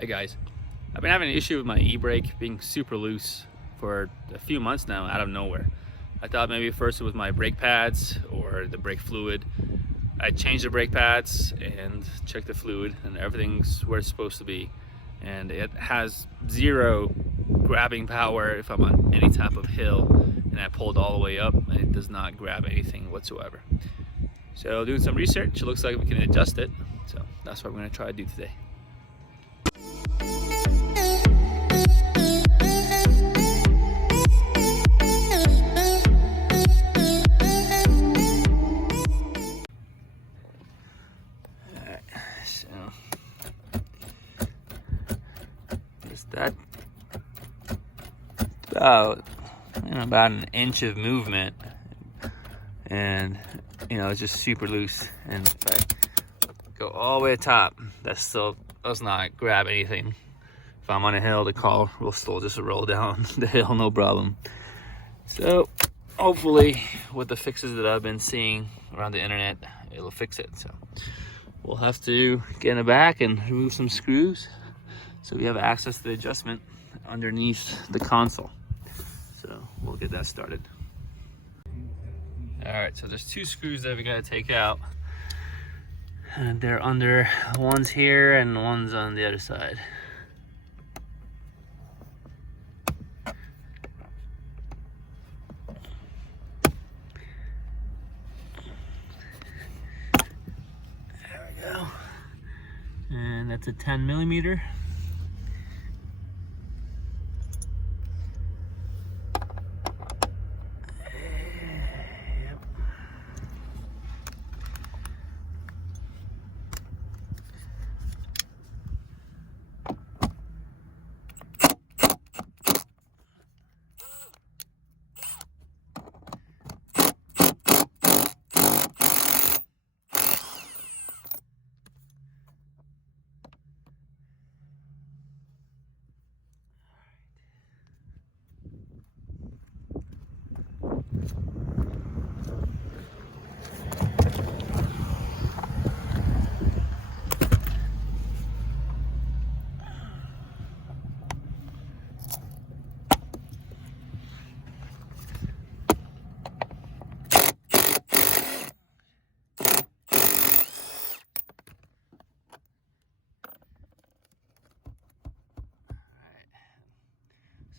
Hey guys, I've been having an issue with my eBrake being super loose for a few months now out of nowhere. I thought maybe first it was my brake pads or the brake fluid. I changed the brake pads and checked the fluid and everything's where it's supposed to be. And it has zero grabbing power if I'm on any type of hill and I pulled all the way up, and it does not grab anything whatsoever. So doing some research, it looks like we can adjust it. So that's what we're gonna try to do today. That about an inch of movement, and it's just super loose. And if I go all the way to the top, that still does not grab anything. If I'm on a hill, the car will still just roll down the hill, no problem. So hopefully with the fixes that I've been seeing around the internet, it'll fix it. So we'll have to get in the back and remove some screws so we have access to the adjustment underneath the console. So we'll get that started. All right, so there's two screws that we gotta take out, and they're under, one's here and one's on the other side. There we go. And that's a 10mm.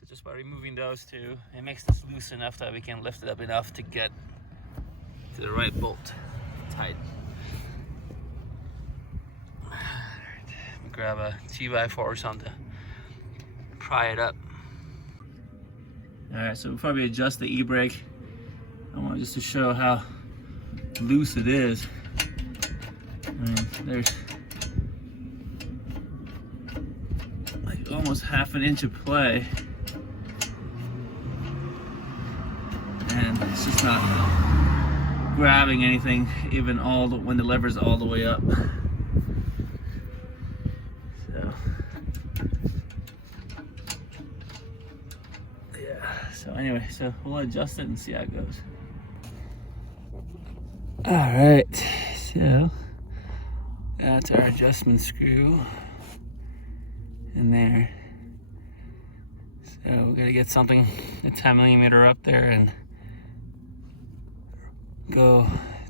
Just by removing those two, it makes this loose enough that we can lift it up enough to get to the right bolt tight. Alright, grab a 2x4 or something, pry it up. Alright, so before we adjust the e-brake, I want just to show how loose it is. There's like almost half an inch of play. And it's just not grabbing anything, even when the lever's all the way up. So yeah. So anyway, so we'll adjust it and see how it goes. All right. So that's our adjustment screw in there. So we're gonna get something, a 10mm up there, and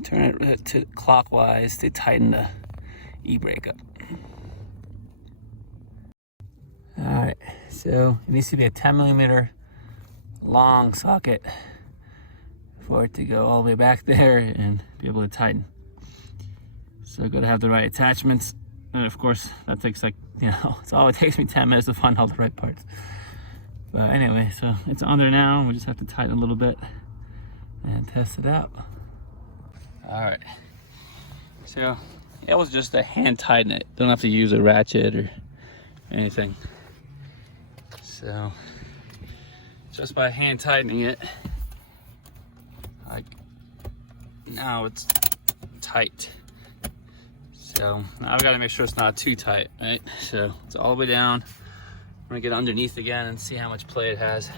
turn it to clockwise to tighten the e-brake up. All right, so it needs to be a 10mm long socket for it to go all the way back there and be able to tighten. So got to have the right attachments, and of course that takes it takes me 10 minutes to find all the right parts. But anyway, so it's on there now. We just have to tighten a little bit and test it out. All right, so it was just a hand tighten it. Don't have to use a ratchet or anything. So just by hand tightening it, like now it's tight. So now I've got to make sure it's not too tight, right? So it's all the way down. I'm gonna get underneath again and see how much play it has.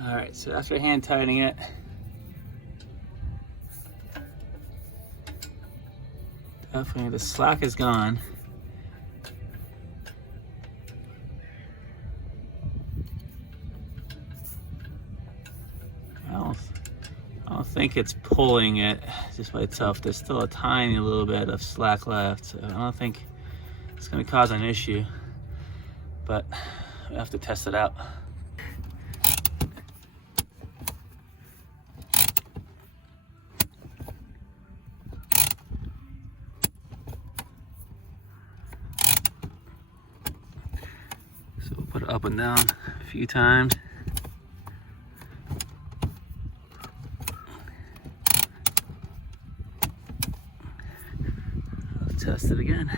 All right, so after hand tightening it, definitely the slack is gone. think it's pulling it just by itself. There's still a tiny little bit of slack left, so I don't think it's going to cause an issue, but we have to test it out. So we'll put it up and down a few times. Test it again.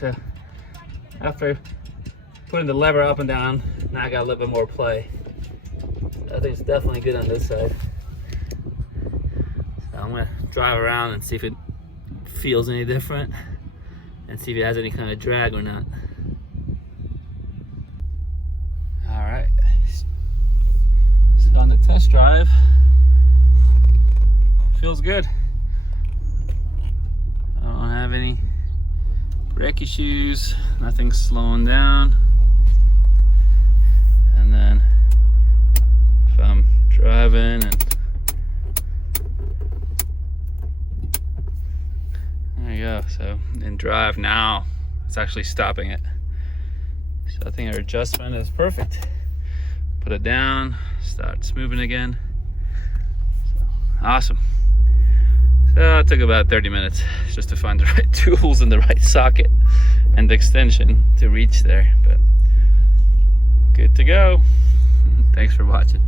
So after putting the lever up and down, now I got a little bit more play. I think it's definitely good on this side. So I'm gonna drive around and see if it feels any different and see if it has any kind of drag or not. So on the test drive, feels good. I don't have any brake issues, nothing's slowing down. And then if I'm driving and there you go. So in drive now, it's actually stopping it. So I think our adjustment is perfect. Put it down, starts moving again. So, awesome. So it took about 30 minutes just to find the right tools and the right socket and the extension to reach there, but good to go. Thanks for watching.